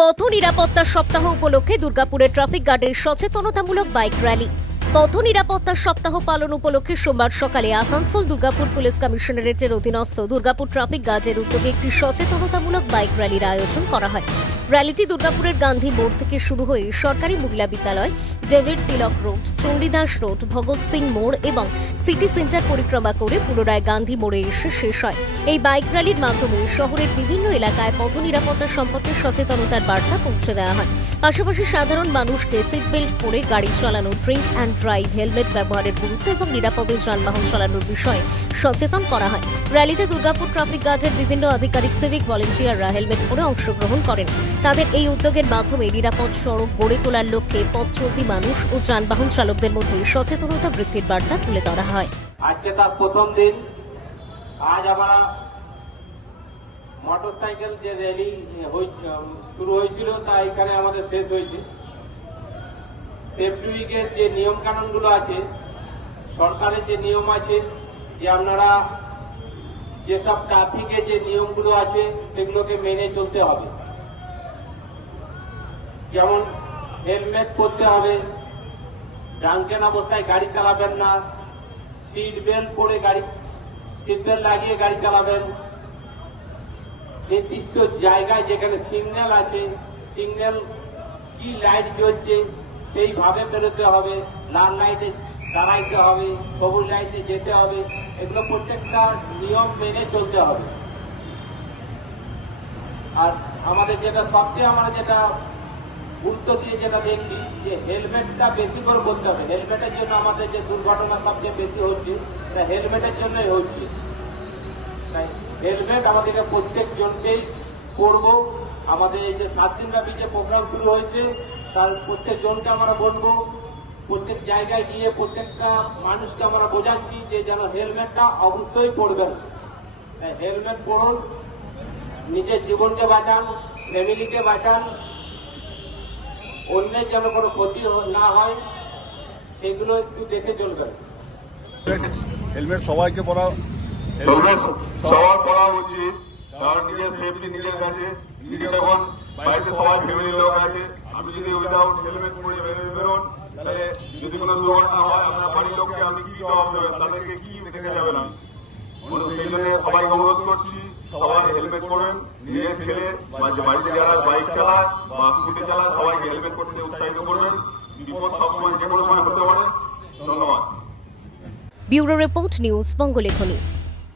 পথ নিরাপত্তা সপ্তাহ উপলক্ষে দুর্গাপুরে ট্রাফিক গার্ডের সচেতনতামূলক বাইক র্যালি। পথ নিরাপত্তা সপ্তাহ পালন উপলক্ষে সোমবার সকালে আসানসোল দুর্গাপুর পুলিশ কমিশনারেটের অধীনস্থ দুর্গাপুর ট্রাফিক গার্ডের উদ্যোগে একটি সচেতনতামূলক বাইক র্যালির আয়োজন করা হয়। র্যালিটি দুর্গাপুরের গান্ধী মোড় থেকে শুরু হয়ে সরকারি মহিলা বিদ্যালয়, ডেভিড তিলক রোড, চণ্ডীদাস রোড, ভগৎ সিং মোড় এবং সিটি সেন্টার পরিক্রমা করে পুনরায় গান্ধী মোড়ে এসে শেষ হয়। এই বাইক র্যালির মাধ্যমে শহরের বিভিন্ন এলাকায় পথ নিরাপত্তা সম্পর্কে সচেতনতার বার্তা পৌঁছে দেওয়া হয়। পাশাপাশি সাধারণ মানুষকে সিট বেল্ট পরে গাড়ি চালানো, ড্রিঙ্ক অ্যান্ড ড্রাইভ, হেলমেট ব্যবহারের গুরুত্ব এবং নিরাপদে যানবাহন চালানোর বিষয়ে সচেতন করা হয়। র্যালিতে দুর্গাপুর ট্রাফিক গার্ডের বিভিন্ন আধিকারিক, সিভিক ভলেন্টিয়াররা হেলমেট পরে অংশগ্রহণ করেন। তাদের এই উদ্যোগের মাধ্যমে নিরাপদ সড়ক গড়ে তোলার লক্ষ্যে পথ চলতি মানুষ ও যানবাহন চালকদের মধ্যে সচেতনতা বৃদ্ধির বার্তা তুলে ধরা হয়। আজকে তার প্রথম দিন। আজ আমরা মোটরসাইকেল যে র্যালি শুরু হয়েছিল তা এখানে আমাদের শেষ হয়েছে। সেফটি উইকের যে নিয়ম কানুনগুলো আছে, সরকারের যে নিয়ম আছে, যে আপনারা যেসব ট্রাফিকের যে নিয়মগুলো আছে সেগুলোকে মেনে চলতে হবে। যেমন হেলমেট পরতে হবে, ড্রাঙ্কেন অবস্থায় গাড়ি চালাবেন না, সিট বেল্ট পরে সিট বেল্ট লাগিয়ে গাড়ি চালাবেন, নির্দিষ্ট জায়গায় যেখানে সিগন্যাল আছে, সিগন্যাল কি লাইট জ্বলছে সেইভাবে বেরোতে হবে, লাল লাইটে দাঁড়াইতে হবে, সবুজ লাইটে যেতে হবে, এগুলো প্রত্যেকটা নিয়ম মেনে চলতে হবে। আর আমাদের যেটা গুরুত্ব দিয়ে যেটা দেখি যে হেলমেটটা বেশি করে বলতে হবে। হেলমেটের জন্য আমাদের যে দুর্ঘটনা সবচেয়ে বেশি হচ্ছে সেটা হেলমেটের জন্যই হচ্ছে। তাই হেলমেট আমাদেরকে প্রত্যেক জনকেই করব। আমাদের এই যে 7 দিনব্যাপী যে প্রোগ্রাম শুরু হয়েছে তার প্রত্যেক জনকে আমরা বলবো, প্রত্যেক জায়গায় গিয়ে প্রত্যেকটা মানুষকে আমরা বোঝাচ্ছি যে যেন হেলমেটটা অবশ্যই পরবেন। তাই হেলমেট পরুন, নিজের জীবনকে বাঁচান, ফ্যামিলিকে বাঁচান, অন্যের যেন কোনো ক্ষতি না হয় সেগুলো একটু দেখে চলবেন। হেলমেট সবাইকে পরা উচিত, কারণ নিজের সেফটি নিজের কাছে। নিজে যখন বাড়িতে সবার ফ্যামিলির লোক আছে, আমি যদি উইদাউট হেলমেট পরে বেরোন তাহলে যদি কোনো দুর্ঘটনা হয় আপনার বাড়ির লোককে আপনি কি জবাব দেবেন, তাদেরকে কি দেখে যাবেন? আমি সেই জন্য সবাইকে অনুরোধ করছি, সবাই হেলমেট পরেন। নিজের ছেলে বাড়িতে যারা বাইক চালায় বা স্কুটি চালায় সবাইকে হেলমেট পরতে উৎসাহিত করবেন। বিপদ সবসময় যে কোনো সময় হতে পারে। ধন্যবাদ। Bureau report, news বঙ্গলেখনী।